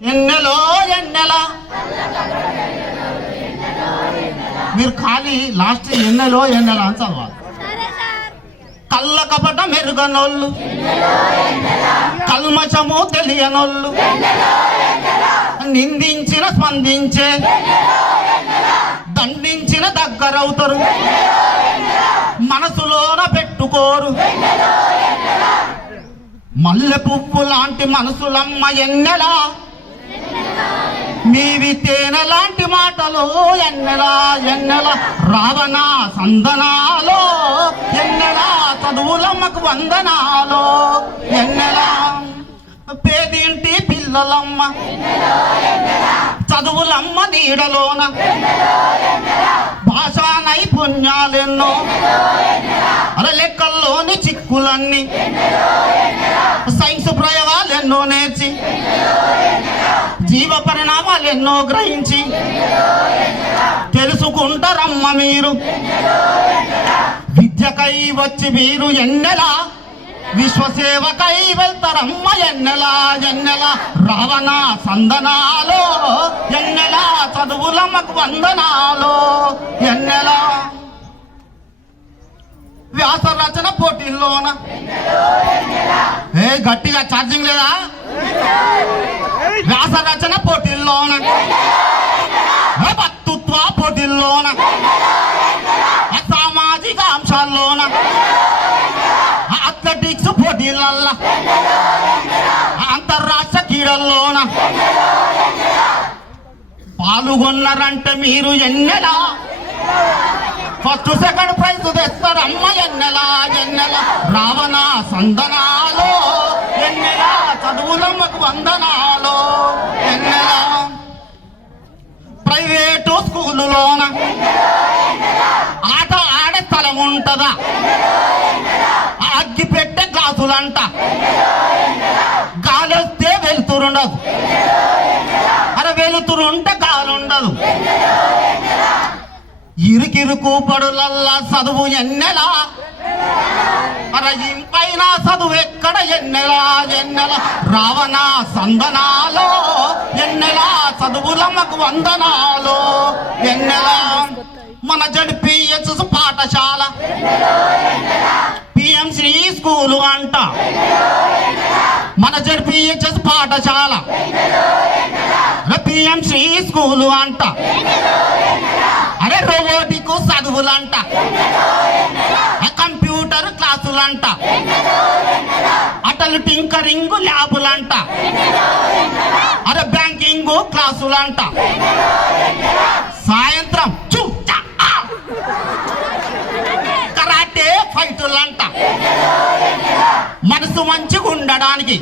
ఎన్నెలో ఎన్నెల. మీరు ఖాళీ లాస్ట్ ఎన్నెలో ఎన్నెల అని చదవాలి. కళ్ళ కపట మెరుగనోళ్ళు, కల్మషము తెలియనోళ్ళు, నిందించిన స్పందించే, దండించిన దగ్గరవుతారు, మనసులోన పెట్టుకోరు. మల్లె పువ్వు లాంటి మనసులమ్మ ఎన్నెలా, మీవి తేనె లాంటి మాటలు ఎన్నెలా ఎన్నెల. రావణ సందనాలో ఎన్నెలా, చదువులమ్మకు వందనాలో ఎన్నెలా. పేదింటి పిల్లలమ్మ చదువులమ్మ నీడలోన, భాషా నైపుణ్యాలెన్నో, లెక్కల్లోని చిక్కులన్నీ, సైన్స్ ప్రయోగాలెన్నో నేర్చి, జీవ పరిణామాలెన్నో గ్రహించి తెలుసుకుంటారమ్మ మీరు. విద్యకై వచ్చి మీరు ఎన్నెలా, విశ్వసేవకై వెళ్తారమ్మ ఎన్నెలా ఎన్నెల. రావణ సందనాలో ఎన్నెలా, చదువులమ్మకు వందనాలో ఎన్నెలా. వ్యాస రచన పోటీల్లోన, గట్టిగా ఛార్జింగ్ లేదా? వ్యాస రచన పోటీల్లోన, వక్తృత్వ పోటీల్లోన, సామాజిక అంశాల్లోన, అథ్లెటిక్స్ పోటీలల్లా, అంతర్రాష్ట్ర క్రీడల్లోన పాల్గొన్నారంటే మీరు ఎన్నెలా, ఫస్ట్ సెకండ్ ప్రైజ్ తెస్తారమ్మ ఎన్నెలా ఎన్నెల. రావణ సందనాలో ఎన్నెలా, చదువులమ్మకు వందనాలో ఎన్నెలా. ప్రైవేటు స్కూలులోన ఆట ఆడే స్థలం ఉంటదా, అగ్గి పెట్టే క్లాసులంట, గాలొస్తే వెలుతురుండదు, అరే వెలుతురుంటే గాలుండదు. ఇరుకిరుకు పడులల్లా చదువు ఎన్నెలా, అరే ఇంపైన చదువు ఎక్కడ ఎన్నెలా ఎన్నెల. రావణ సందనాలో ఎన్నెలా, చదువులమ్మకు వందనాలో ఎన్నెలా. మన జడ్పీహెచ్ఎస్ పాఠశాల, పిఎంసి స్కూలు అంట, మన జడ్పీహెచ్ఎస్ పాఠశాల, పిఎంసి స్కూలు అంట. అరే రోబోటిక్ చదువులంట, కంప్యూటర్ క్లాసులంట, అటల్ టింకరింగ్ ల్యాబులంట, అరే బ్యాంకింగ్ క్లాసులంట. సాయంత్రం కరాటే ఫైటులంట. మనసు మంచిగా ఉండడానికి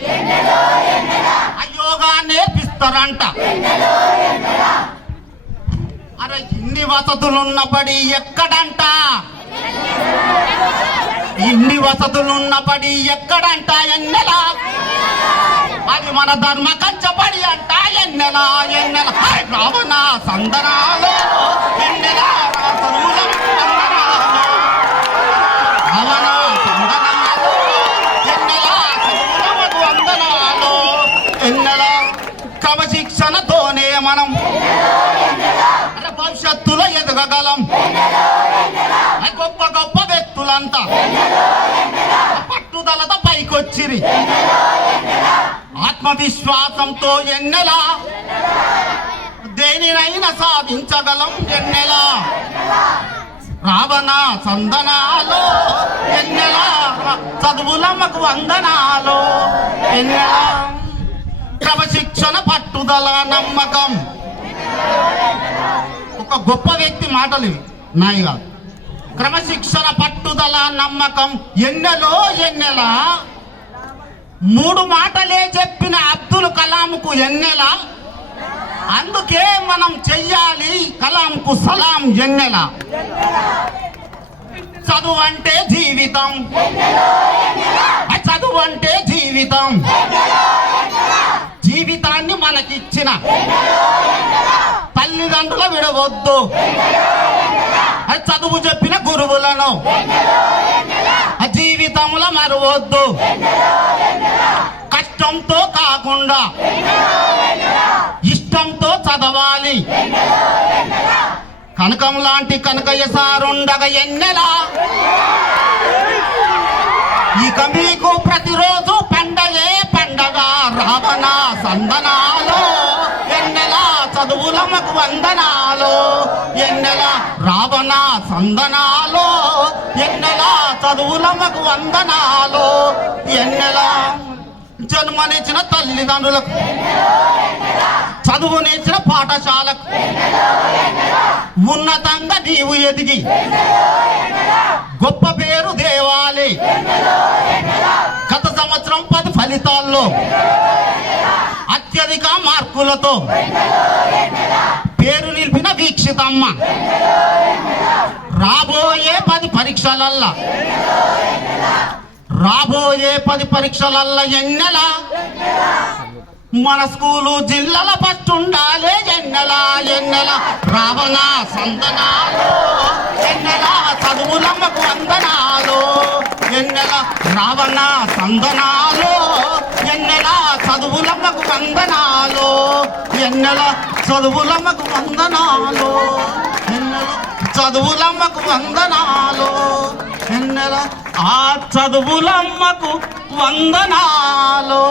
యోగా నేర్పిస్తారంట. అరే ఇన్ని వసతులున్న బడి ఎక్కడంట, ఇన్ని వసతులున్న బడి ఎక్కడంట ఎన్నెలా. అది మన ధర్మ కంచబడి అంట ఎన్నెలా ఎన్నెల. రావణ సందనాలో ఎన్నెలా, చదువులమ్మకు వందనాలో. రావణ సందనాలో ఎన్నెలా, చదువులమ్మకు వందనాలో ఎన్నెలా. క్రమశిక్షణతోనే మనం భవిష్యత్తులో ఎదగగలం. గొప్ప గొప్ప వ్యక్తులంతా పట్టుదలతో పైకొచ్చిరి, ఆత్మవిశ్వాసంతో ఎన్నెలా, దేనినైనా సాధించగలం ఎన్నెలా. రావణ సందనాలో ఎన్నెలా, చదువులమ్మకు వందనాలో ఎన్నెలా. క్రమశిక్షణ పట్టుదల నమ్మకం. ఒక గొప్ప వ్యక్తి మాటలు ఇవి, నాయి కాదు. క్రమశిక్షణ పట్టుదల నమ్మకం ఎన్నెలో ఎన్నెలా. 3 మాటలే చెప్పిన అబ్దుల్ కలాంకు ఎన్నెలా. అందుకే మనం చెయ్యాలి కలాంకు సలాం ఎన్నెలా. చదువు అంటే జీవితం, చదువు అంటే జీవితం. జీవితాన్ని మనకిచ్చిన తల్లిదండ్రుల విడవద్దు, చదువు చెప్పిన గురువులను జీవితంలో మరవద్దు. కష్టంతో కాకుండా చదవాలి కనకం లాంటి కనకయ్య సారుండగా ఎన్నెలా ఇక మీకు ప్రతిరోజు పండగే పండగ రావణ సందనాలో ఎన్నెలా చదువులమ్మకు వందనాలు ఎన్నెలా రావణ సందనాలో ఎన్నెలా చదువులమ్మకు వందనాలు ఎన్నెలా జన్మనిచ్చిన తల్లిదండ్రులకు చదువునిచ్చిన పాఠశాలకు ఉన్నతంగా నీవు ఎదిగి గొప్ప పేరు దేవాలి గత సంవత్సరం 10 ఫలితాల్లో అత్యధిక మార్కులతో పేరు నిలిపిన వీక్షితమ్మ రాబోయే 10 పరీక్షలల్లా ఎన్నెలా మన స్కూలు జిల్లాల పట్టుండాలే ఎన్నెలా రావణ సందనాలు ఎన్నెలా చదువులమ్మకు వందనాలు ఎన్నెలా రావణ సందనాలు ఎన్నెలా చదువులమ్మకు వందనాలు ఎన్నెలా చదువులమ్మకు వందనాలు ఎన్నెలా చదువులమ్మకు వందనాలు ఎన్నెలా ఆ చదువులమ్మకు వందనాలు.